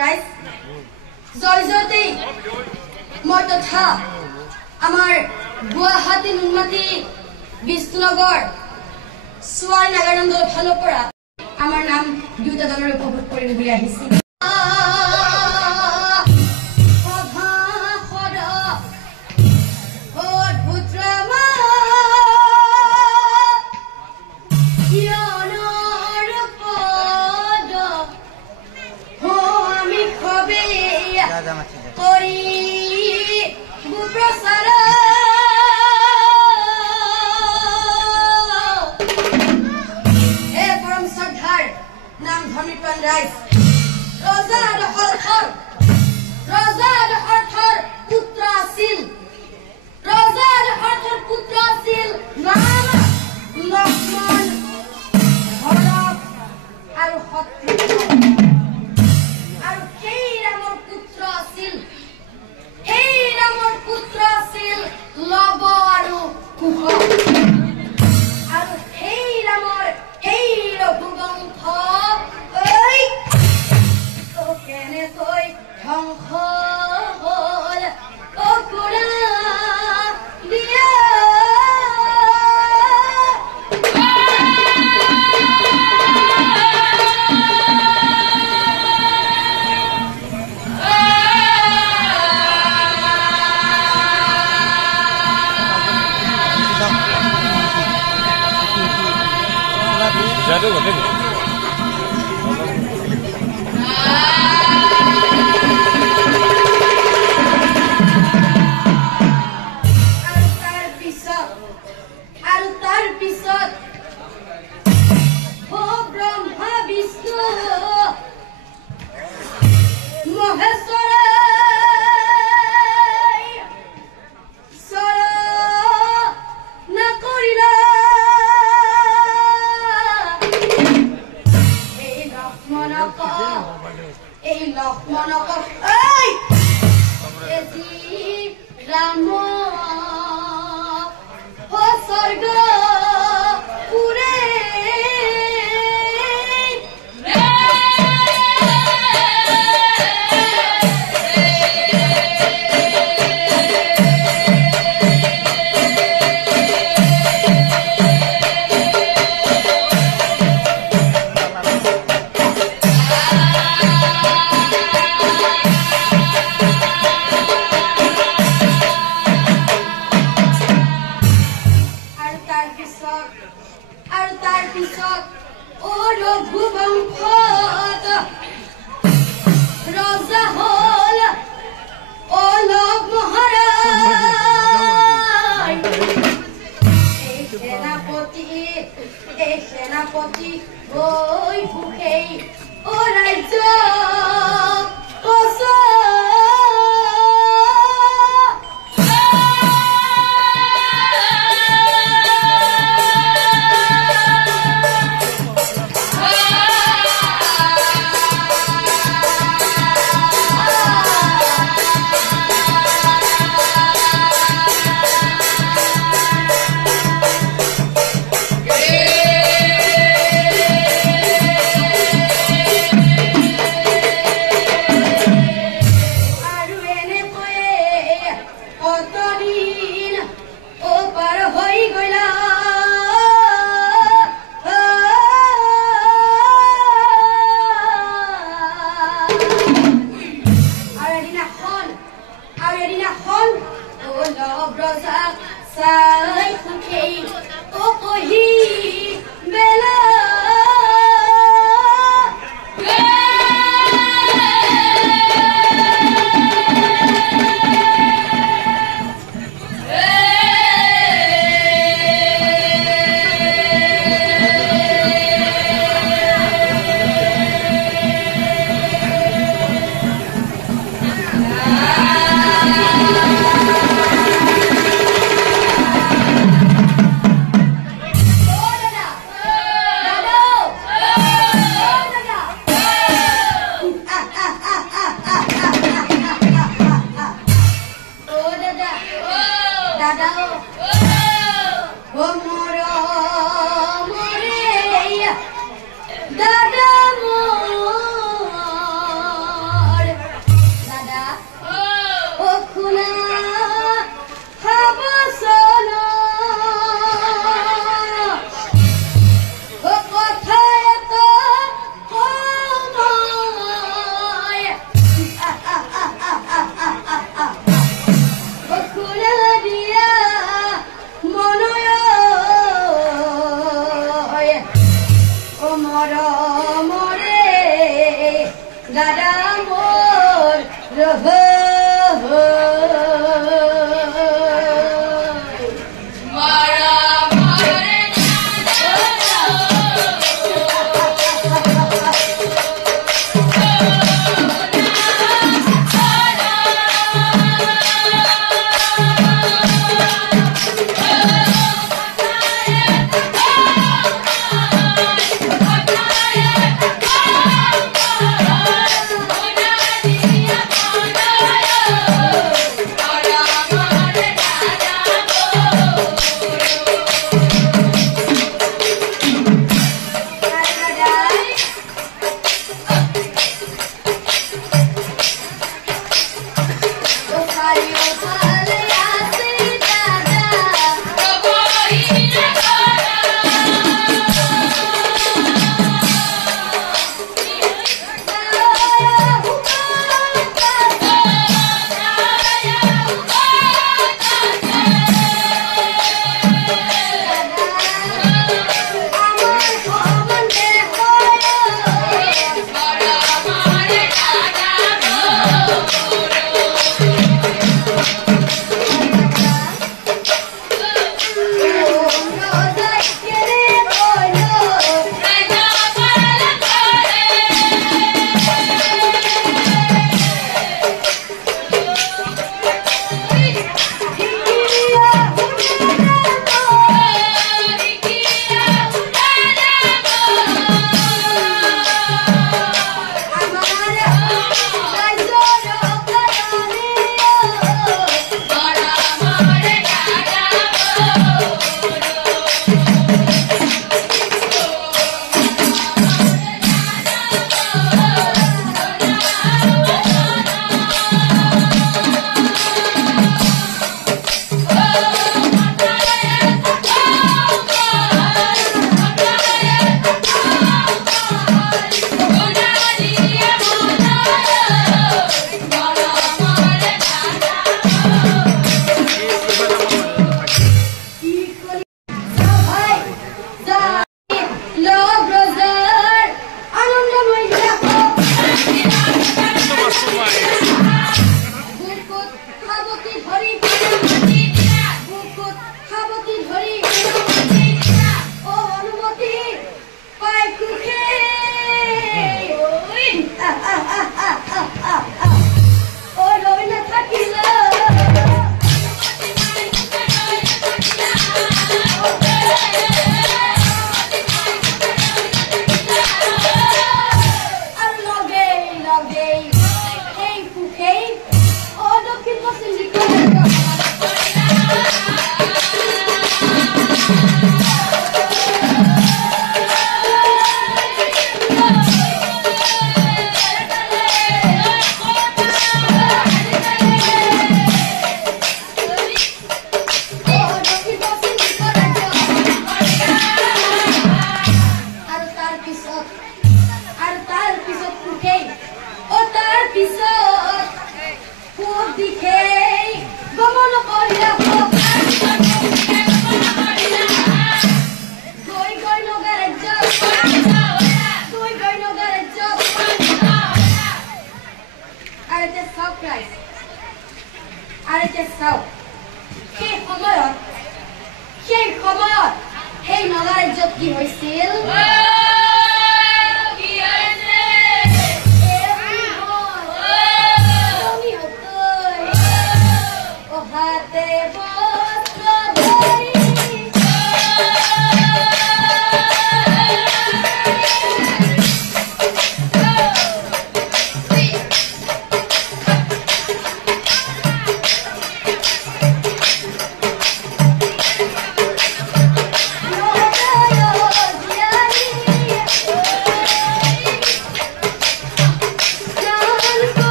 ৰাইজ জয় জয়তে মই তথা আমাৰ গুৱাহাটী নুনমাটি বিষ্ণুনগৰ সোয়াৰ নাগানন্দ ভালো পড়া আমাৰ নাম দুইটা দলেৰ উপভোগ কৰিম বলে আহিছি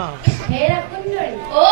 হেৰা সুন্দৰী ও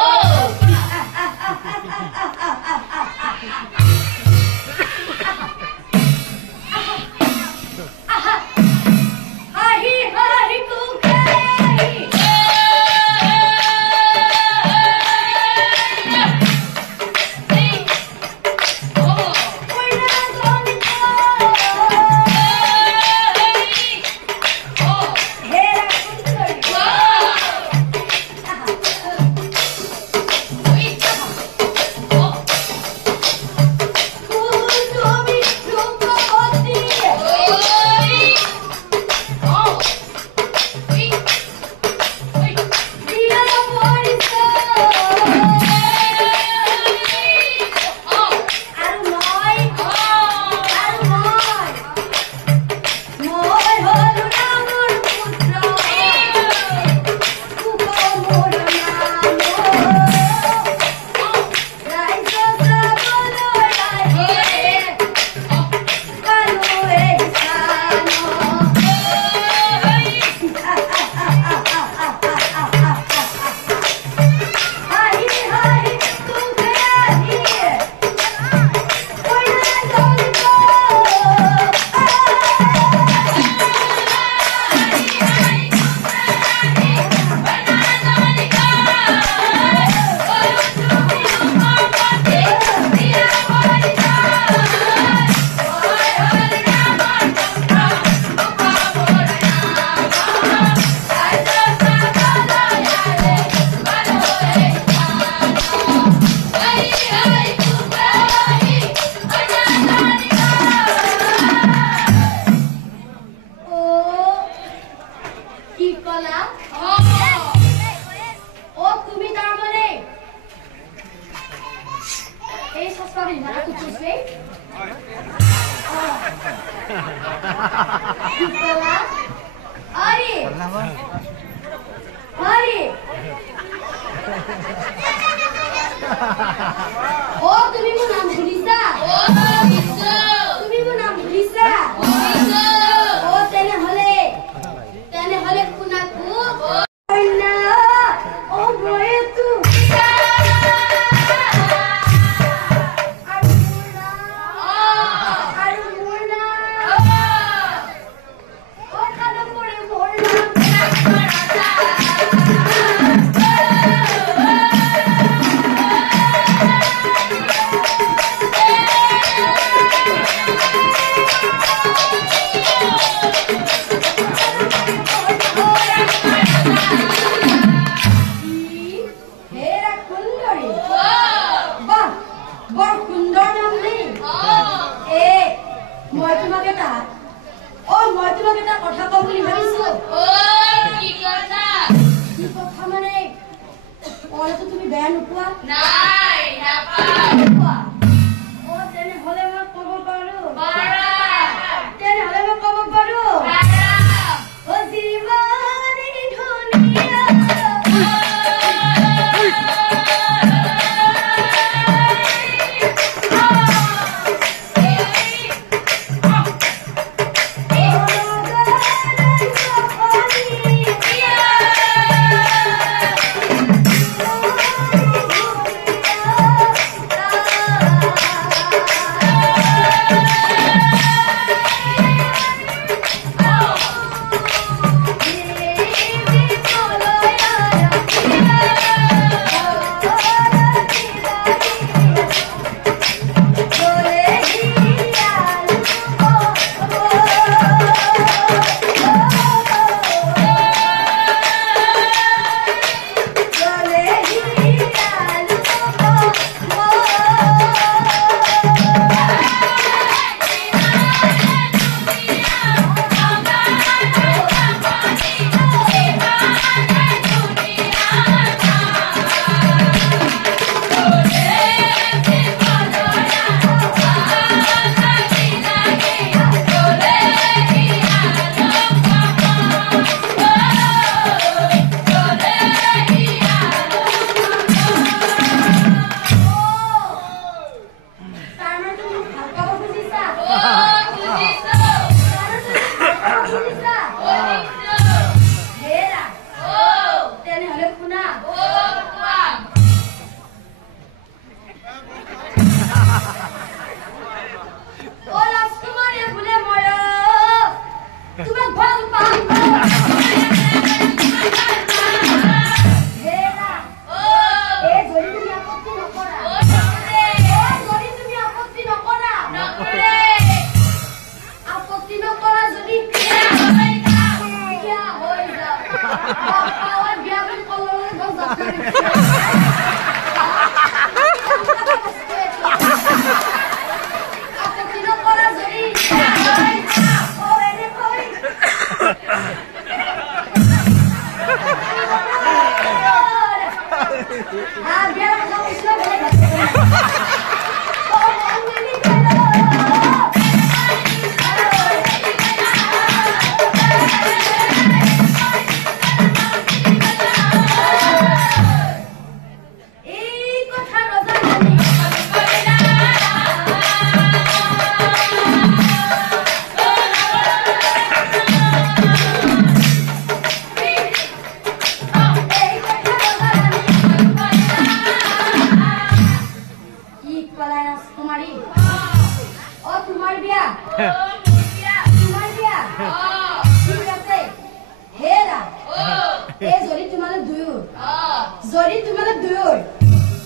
যদি তোমালোক দুয়ো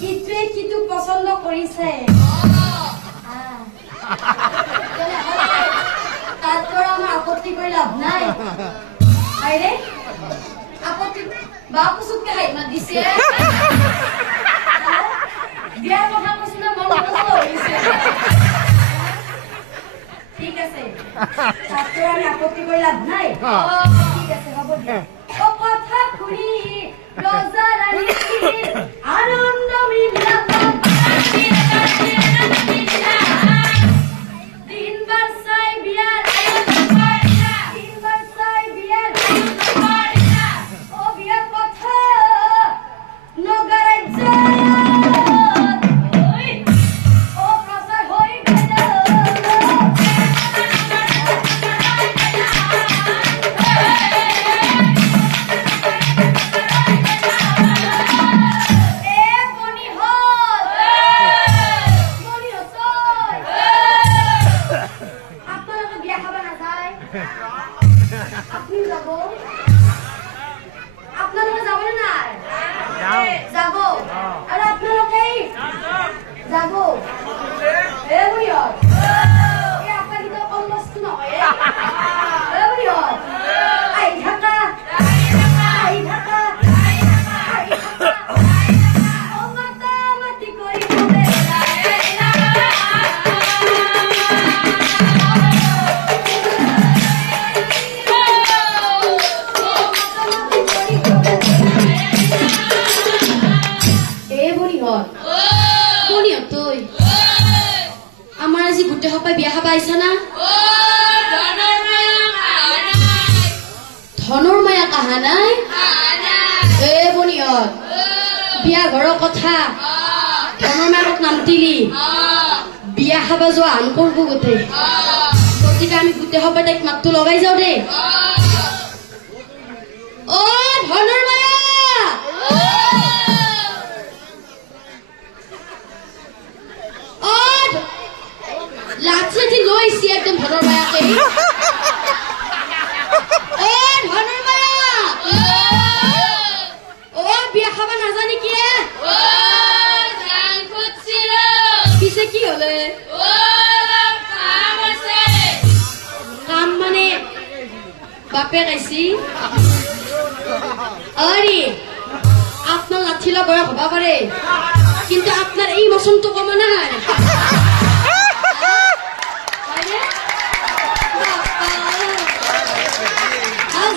ইটোৱে সিটো পছন্দ কৰিছে তাত পৰা আমাৰ আপত্তি কৰি লাভ নাই আইৰে আপত্তি বা কুচুককে হাই মাত দিছে বিয়াৰ কথা কৈছো না মন পছন্দ হৈছে ঠিক আছে তাত পৰা আমি আপত্তি কৰি লাভ নাই ঠিক আছে হ'ব দিয়া ও কথা শুনি ৰজা ৰাণীৰ আনন্দ মিলাপ ধনৰ মায়া কাহা নাই এ বনিয়ত বিয়া ঘৰৰ কথা ধনৰ মায়াক নামতিলি বিয়া খাবা যোৱা আন কৰব গোটেই গতিকে আমি গোটেই সবাই তাইক মাতটো লগাই যাওঁ দেই অ ধনৰ মায়া অ লাঠি লৈছি একদম ধনৰ মায়াকে বাপে কাইছি আরে আপনার লাঠিলা বয়স হবা পারে কিন্তু আপনার এই মৌসুমটো কম না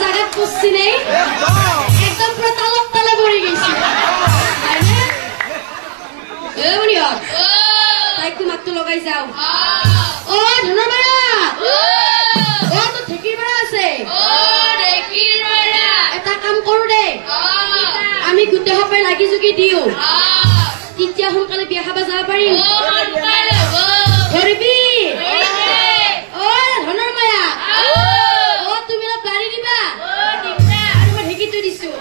জায়গাত পড়ছি নেই একদম পুরো তালক তালে ভরে গেছি তাই একটু মাত্র লগাই যাও ও ধন্যবাদ এটা কাম কৰো দে আমি গোটেই সবাই লাগি জুগি দিও তেতিয়া সোনকালে বিয়া খাব যাব পাৰিম ধৰিবি অ ধনৰ মায়া অ তুমি অলপ গাড়ী দিবা আৰু মই ঢেকি থৈ দিছো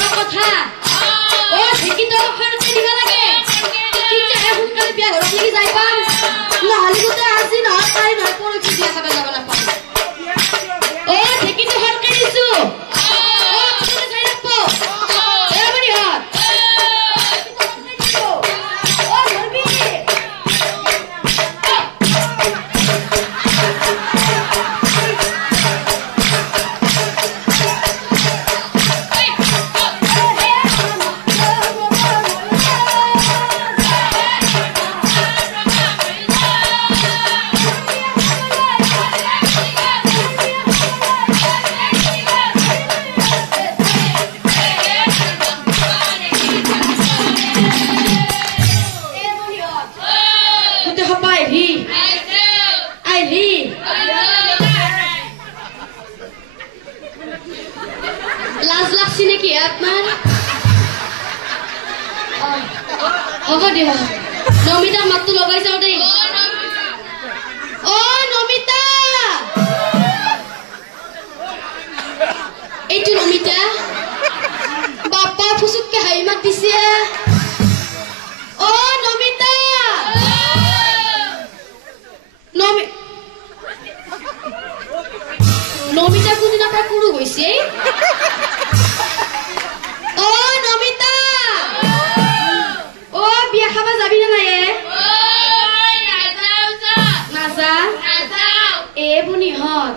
ঘৰৰ কথা অ ঢেকিটো খৰকে দিব লাগে কিটাহে সোনকালে বিয়া ঘৰত লাগি যাই পাম নহ'লে গোটে আজি নহয় কালি নহয় পৰহি বিয়া খাব যাব নাপাম অ ঢেকিটো খৰকে দিছো অ তুমি চাই ৰাখব এ বনি হাত অ ধৰবি নমিতা মাতটো লগাই যাও দেই অ নমিতা এইটো নমিতা বাপা ফুসুককে হাই মাত দিছে অ নমিতা নমিতা কোনদিনা পৰা পুৰু হৈছে অ নমিতা অ বিয়া খাবা যাবি না নাই নাযা এ বুনিহত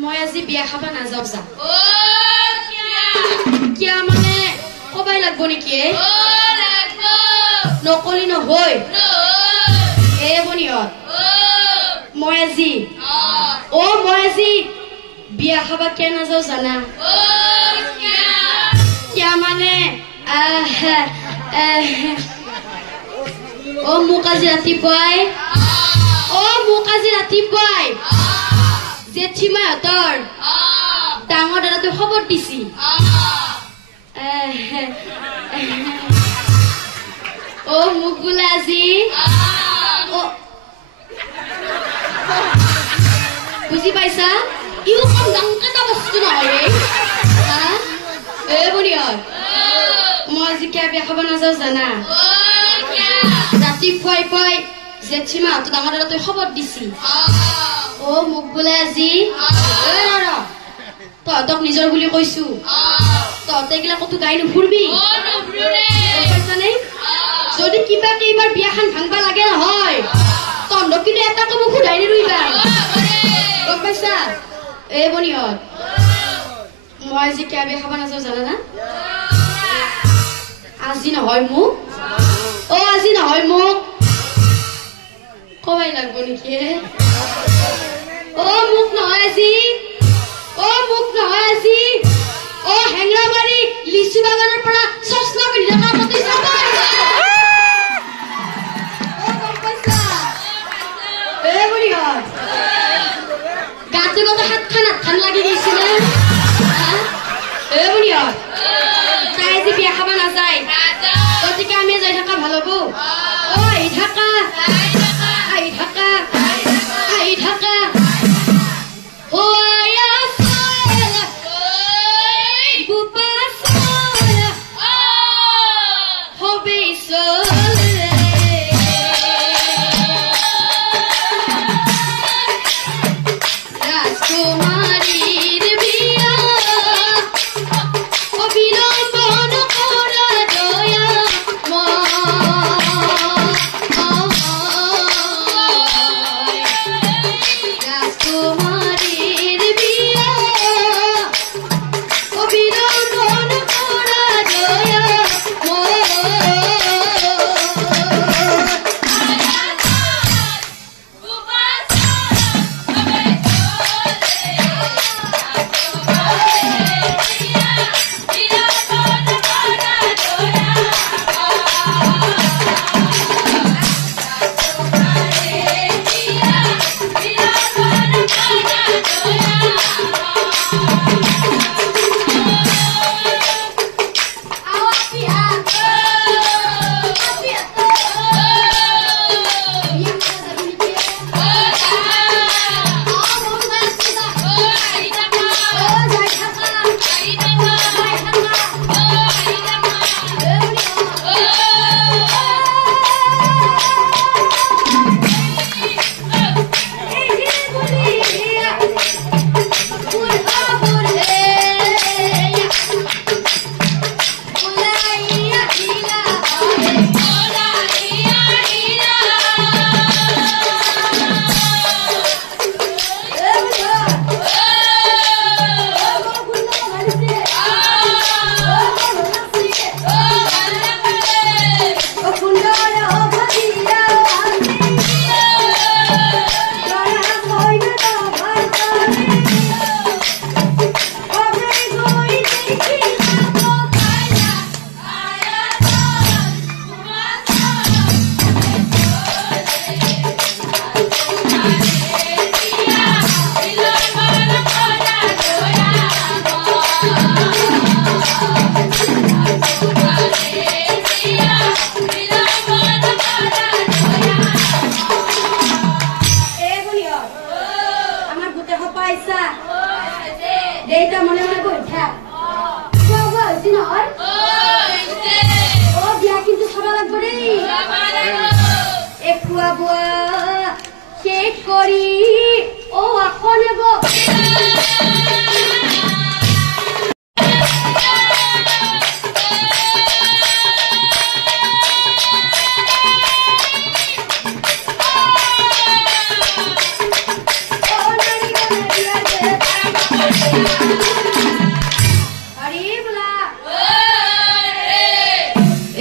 মই আজি বিয়া খাবা নাযাও যা কিয়া মানে কবাই লাগব নেকি নকলি নহয় এ বুনিহত মই আজি বিয়া খাবা কিয় নাযাও জানা কিয়া মানে অ মোক আজি ৰাতিপুৱাই জেঠিমাহঁতৰ ডাঙৰ দাদাটো খবৰ দিছি অ মোক বোলে আজি বুজি পাইছা ইও কম ডাঙৰ বস্তু নহয় এ বুঢ়ীহঁত মই আজি কিয় বিয়া খাব নাযাও জানা ৰাতিপুৱাই পুৱাই জেঠিমাহঁতৰ ডাঙৰ দাদাটোৱে খবৰ দিছি অ মোক বোলে আজি তহঁতক নিজৰ বুলি কৈছো তহঁতে এইগিলা কতো গাই নুফুৰবি যদি কিবা এইবাৰ বিয়াখন ভাঙবা লাগে নহয় তহঁতক কিন্তু এটা কব সোধাই নিৰো এইবাৰ গম পাইছা এ বনিহঁত মই আজি কিয় বিয়া খাব নাযাও জানা না আজি নহয় মোক কবাই লাগব নেকি অ মোক নহয় আজি অ হেংৰাবাৰী লিচু বাগানৰ পৰা চশমা পিন্ধি থকা মতে যাব এ বুঢ়ীহঁত গাটো গতে হাতখান লাগি গৈছিলে এ বুঢ়ীহঁত তাই আজি বিয়া খাব নাযায় গতিকে আমি যাই থকা ভাল হব অ আহি থাকা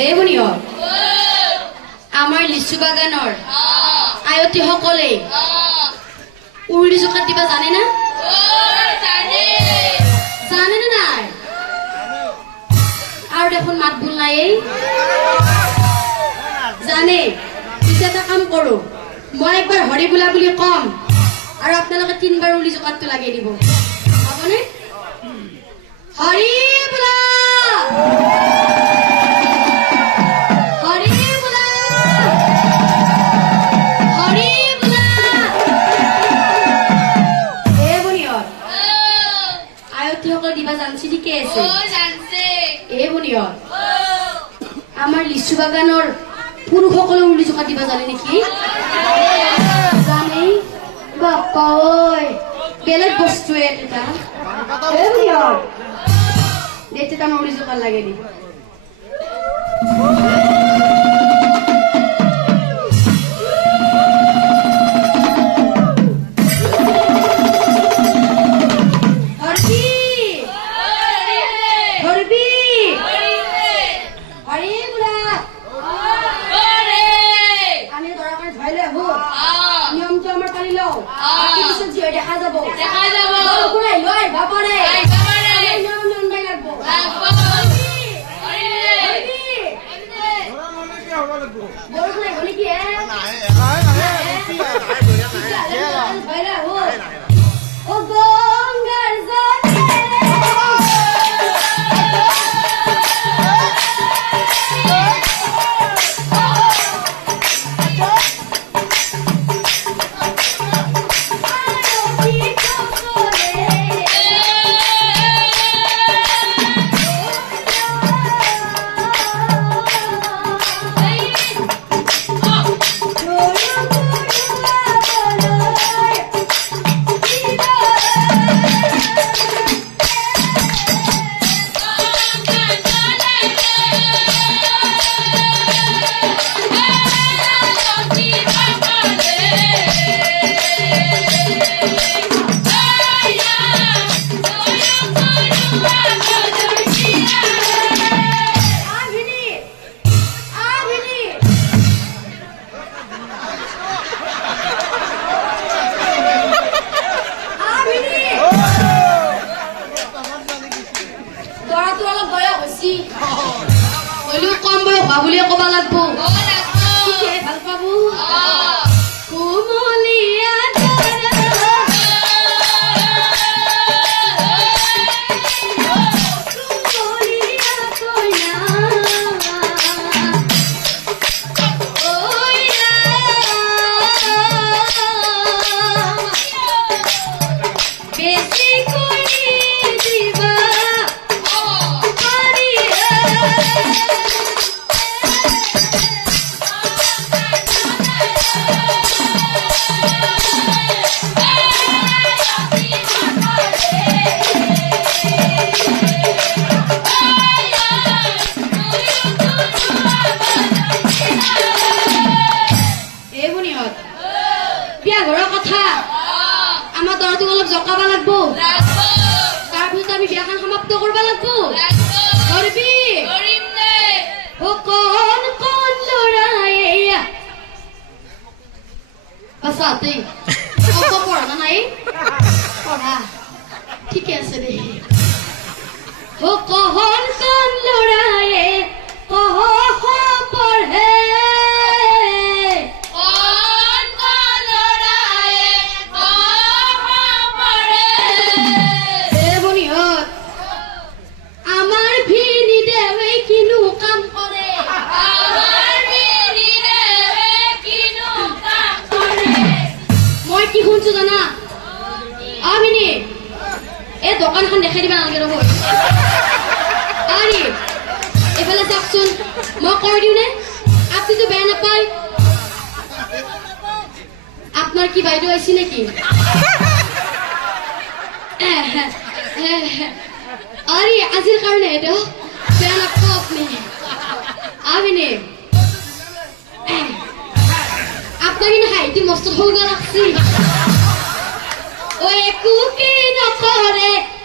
এই বনিয়ৰ আমাৰ লিচু বাগানৰ আয়তীসকলে উৰুলি জোকাত দিবা জানে না জানে না নাই আৰু দেখোন মাত ভুল নাই জানে পিছে এটা কাম কৰো মই একবাৰ হৰি বোলা বুলি কম আৰু আপোনালোকে 3 বাৰ উৰুলি জোকাতটো লগাই দিব হ'বনে হৰি বোলা আমাৰ লিচু বাগানৰ পুৰুষসকলে উৰুলি জোকাত দিবা জানে নেকি জানে বাপ্পা ঐ বেলেগ বস্তু এটা দেখতে তাৰ উৰুলি জোকাত লাগে নি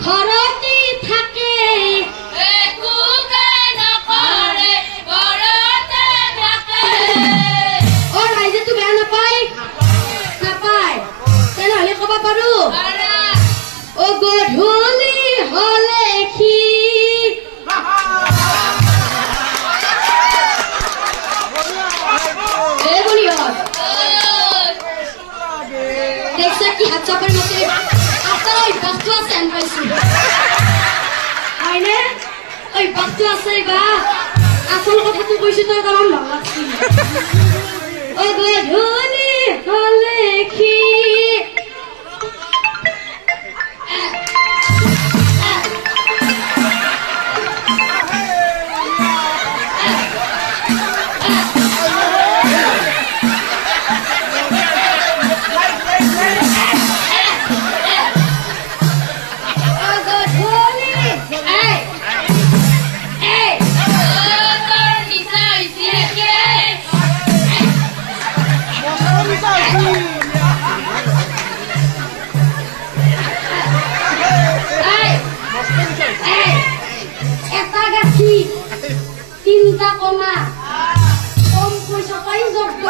ঘৰতে থাকে একো নকৰে আছে বা আসল কথাটো কৈছো তই কাৰণ ভাল লাগছি ও গধূলি হলে কি তিনটা কমা কম পয়সা পাই যোগ্য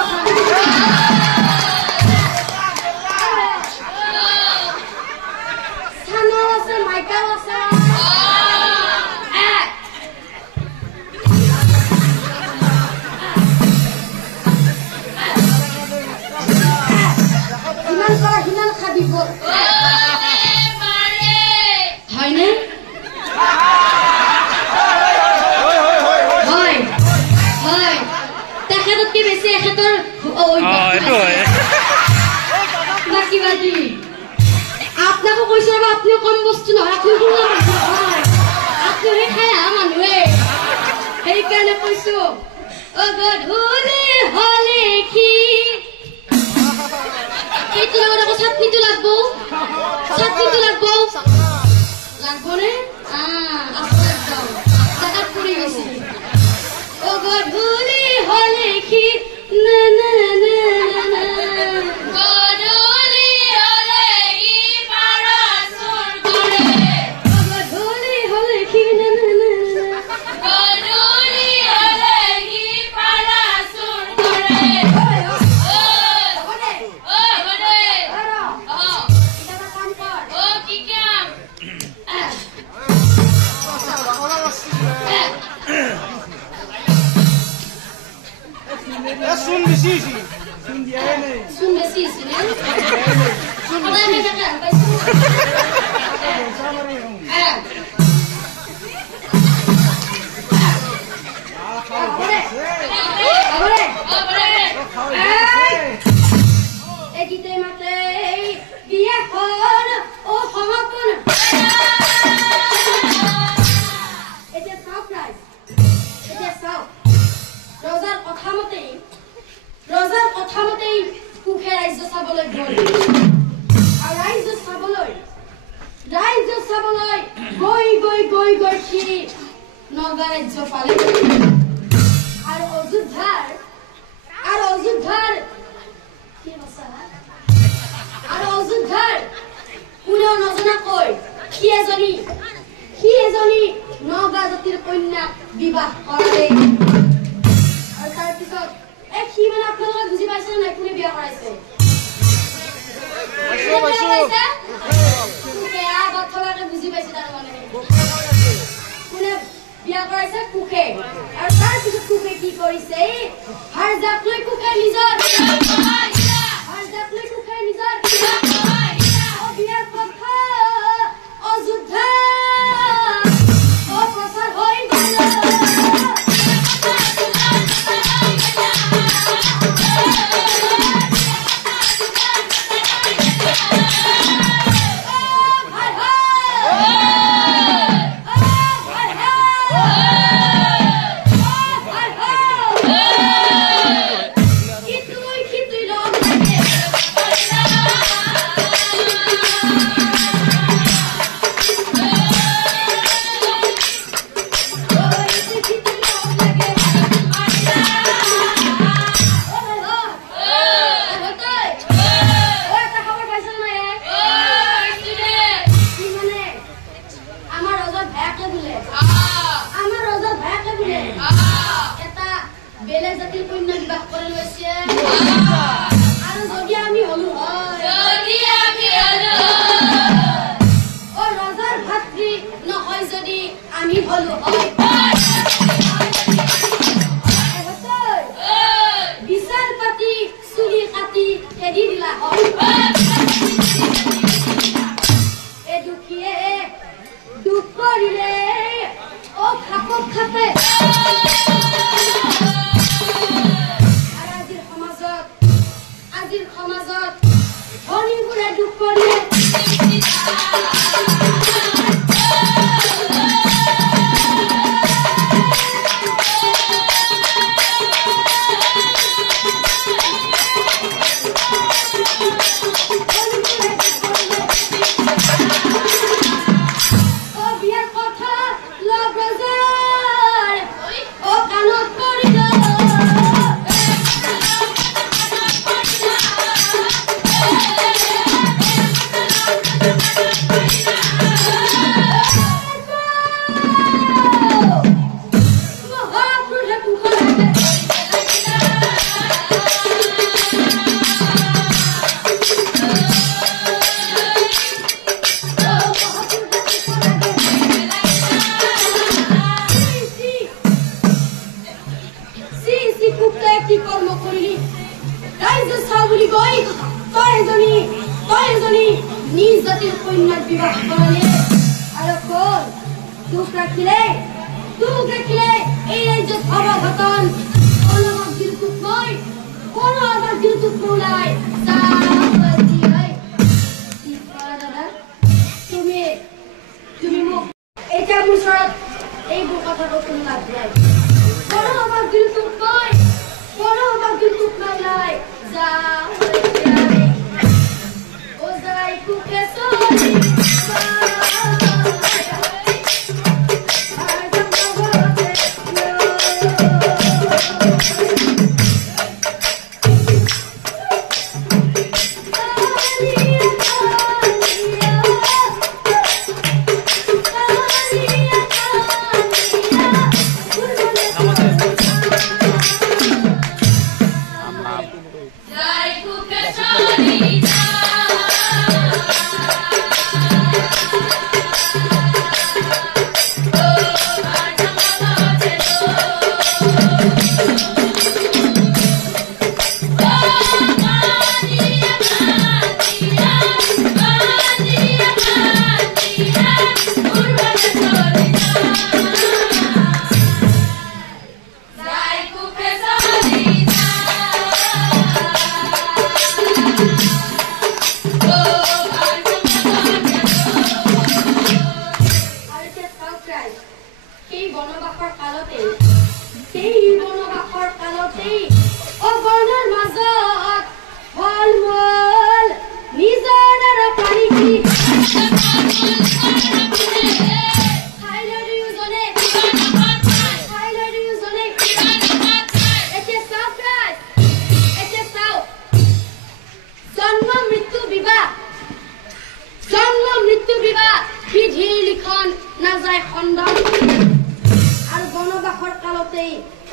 ছানো আছে মাইকাও আছে সিমান কৰা সিমান খাবি হয়নে বেশি এখেতর আপনাকে কৈছো আপনি কম বস্তু নহয় আপনি আপনি খাই মানুহে সেইকাৰণে কৈছো গধূলি হলে কি এইটো লগত আকৌ চাটনিটো লাগব লাগবনে জাগাত পৰি গৈছে গধূলি হলে কি না না না না গধূলি হলে কি পাৰা চুৰ কৰে গধূলি হলে কি না না না গধূলি হলে কি পাৰা চুৰ কৰে কি কাম Sun besisi. Sun dia ini. Sun besisi, ne? Sun besisi. Ekite mate biya kon o hapun. It is surprise. It is so. Rozar কথা মতেই কুখে ৰাজ্য চাবলৈ গ'ল আৰু ৰাজ্য চাবলৈ গৈ সি নগা ৰাজ্য পালে আৰু অযোধ্যাৰ কোনেও নজনাকৈ সি এজনী নগা জাতিৰ কন্যাক বিবাহ কৰালে আৰু তাৰপিছত সি মানে আপোনালোকে বুজি পাইছে নাই কোনে বিয়া কৰাইছে বুজি পাইছে তাৰ মানে কোনে বিয়া কৰাইছে কুকে আৰু তাৰপিছত কুকে কি কৰিছে হাৰজাক লৈ কুকে নিজৰ বিয়াৰ কথা অযোধ্যা অপ্ৰচাৰ হৈ গ'ল ৰাইজ চাও বুলি কৈ তই এজনী নিজ জাতিৰ কন্যাক বিবাহ কৰালে আৰু তোক ৰাখিলে এই ৰাজ্যত অৱঘটন কোনো আমাক দিলটোক নোলাই তুমি মোক এতিয়া মোৰ ওচৰত এইবোৰ কথাটো কোনো লাভ নাই কোনো আমাক দিলটোক নোলাই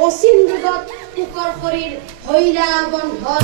অসীম যুগত কুকৰ শৰীৰ হৈলা বন্ধন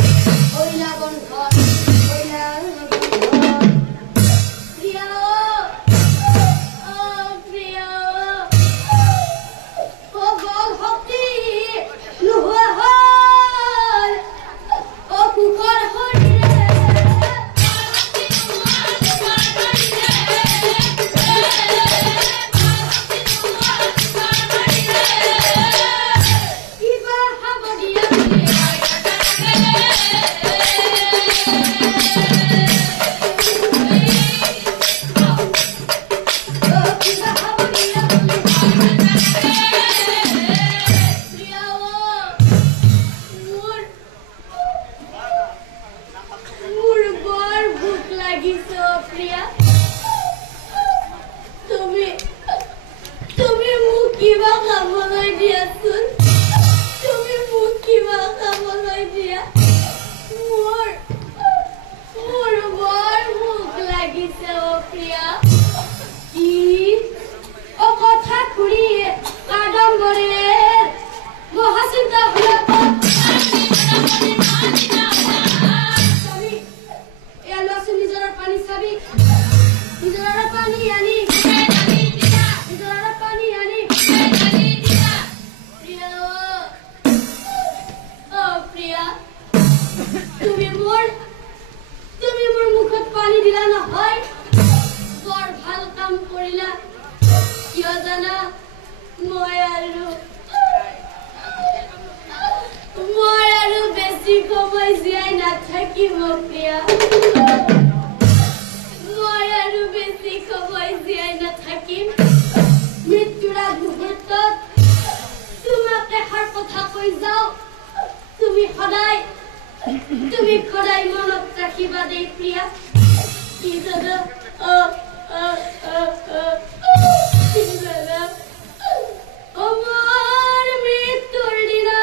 তুমি সদায় মনত ৰাখিবা দেই প্ৰিয়া আমাৰ মৃত্যুৰ দিনা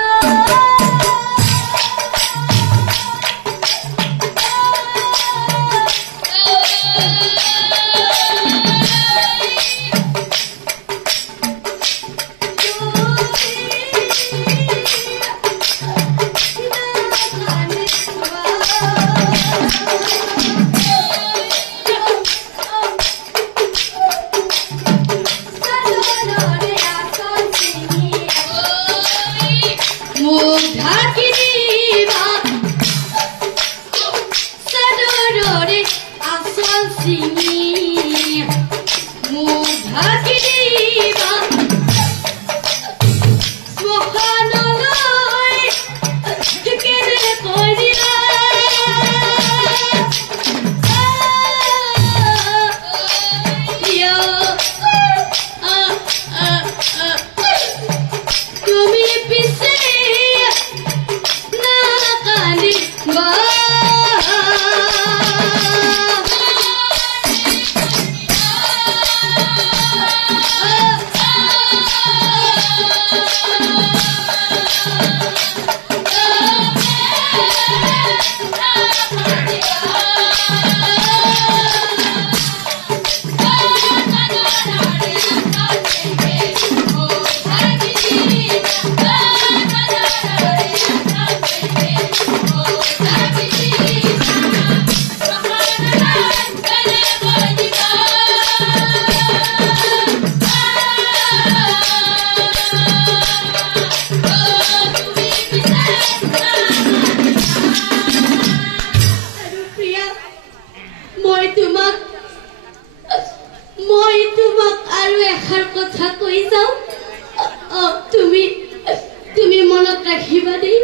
ৰাখিবা দেই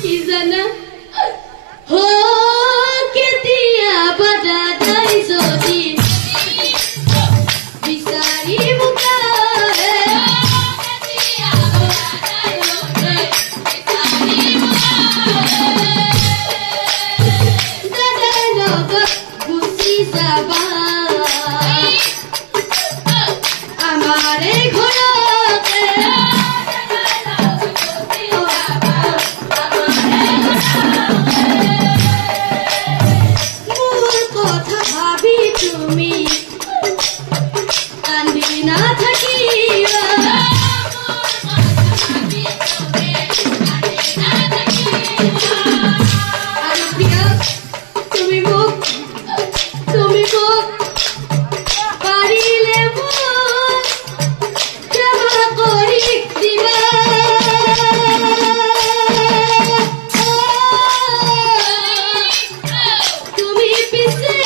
কি জানা हो केतिया बड़ा दाइजोदी बिसारी मुकाए केतिया बड़ा दाइजोदी बिसारी मुकाए दादा लोग गुसी जाबा हमारे घोड़ा তুমি কান্দি না থাকিবা আর প্রিয়া তুমি মোক পারিলে মোক ক্ষমা কৰি দিবা তুমি পিছে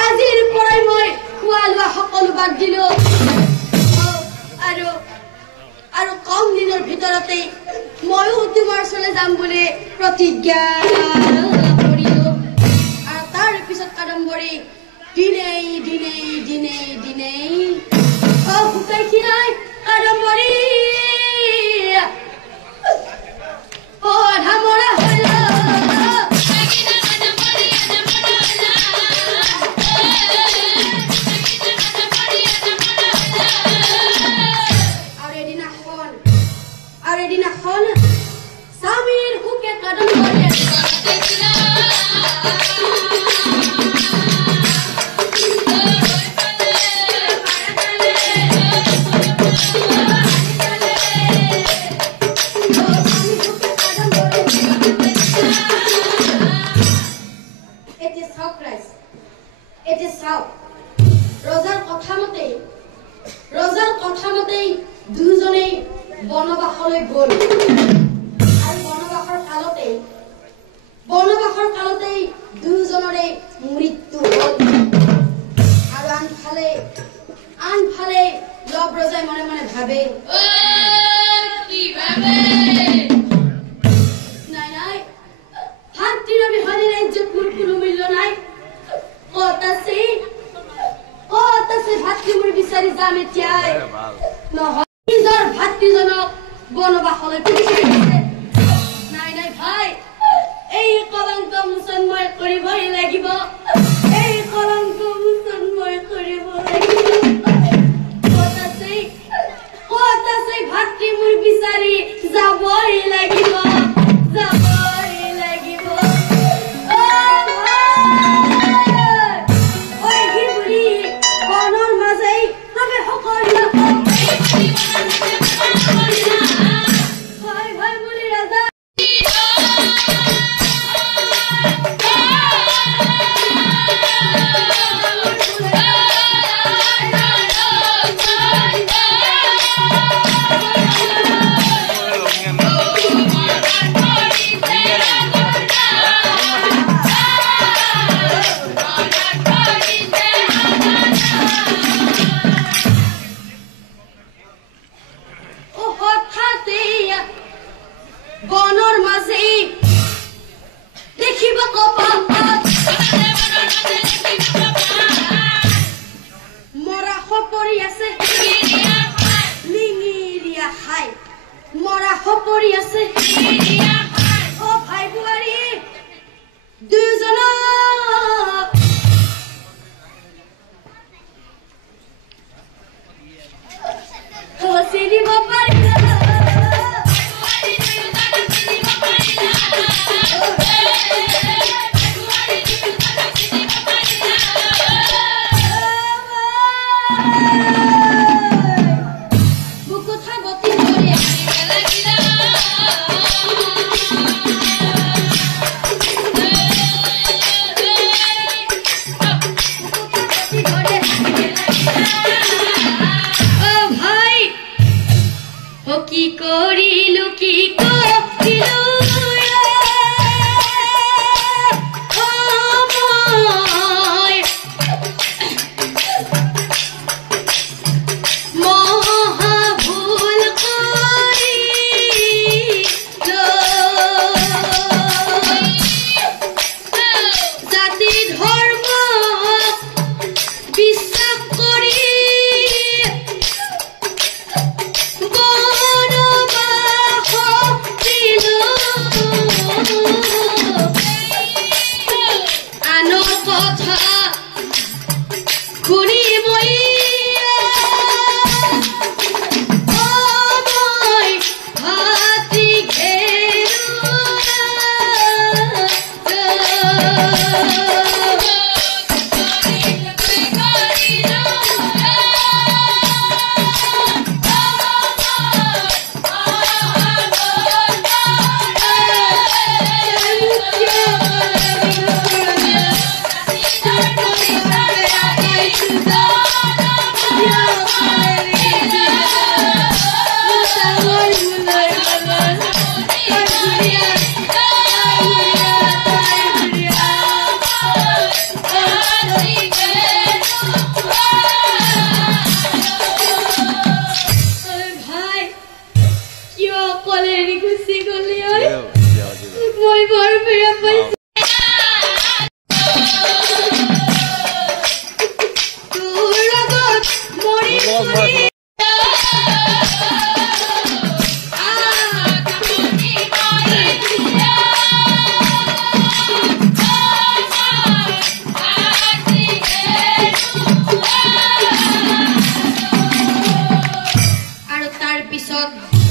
আজিৰ পৰাই মই খোৱা লোৱা সকলো বাদ দিলো আৰু কম দিনৰ ভিতৰতে ময়ো তোমাৰ ওচৰলৈ যাম বুলি প্ৰতিজ্ঞা কৰিলো আৰু তাৰ পিছত কাদম্বৰী দিনেই শুকাইছি নাই কাদম্বৰী দুজনেই বনবাসলৈ গ'ল আৰু বনবাসৰ কালতেই দুজনৰে মৃত্যু হ'ল আৰু আনফালে লৱব্ৰজাই মনে মনে ভাবে নাই ভাতৃৰ বিহনে ৰাজ্যত মোৰ কোনো মূল্য নাই ক'ত আছে ভাতৃ মোৰ বিচাৰি যাম এতিয়াই নহয় নিজৰ ভাতৃজনক বনবাসলৈ পঠিয়াই দিছে নাই ভাই এই কলংক মোচন মই কৰিবই লাগিব ক'ত আছে ভাতৃ মোৰ বিচাৰি যাবই লাগিব বনৰ মাজেই আমি সকলো ভাই বুলি ৰাজা বনৰ মাজে দেখিব মৰা সপৰি আছে লিঙিৰিয়া খাই মৰা সপৰি আছে অ ভাই বোৱাৰী দুজনক চিনিব পাৰিলা কি কৰিলো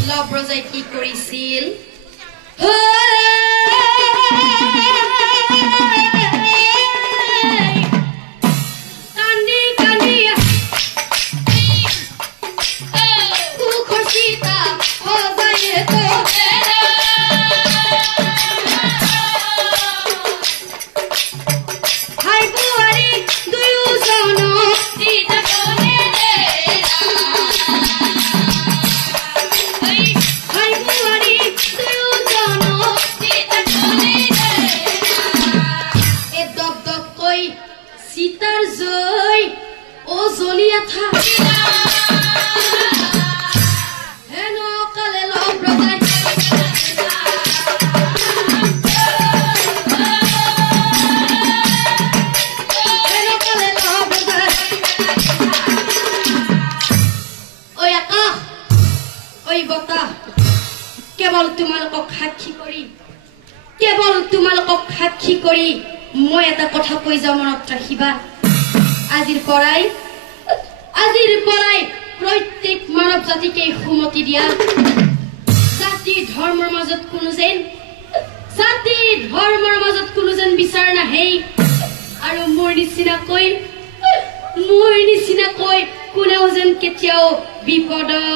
লৱব্ৰজাই কি কৰিছিল ঐ বতা কেৱল তোমালোকক সাক্ষী কৰি মই এটা কথা কৈ যাওঁ মনত ৰাখিবা আজিৰ পৰাই প্ৰত্যেক মানৱ জাতিকে সুমতি দিয়া জাতি ধৰ্মৰ মাজত কোনো যেন বিচাৰ নাহে আৰু মোৰ নিচিনাকৈ কোনেও যেন কেতিয়াও বিপদত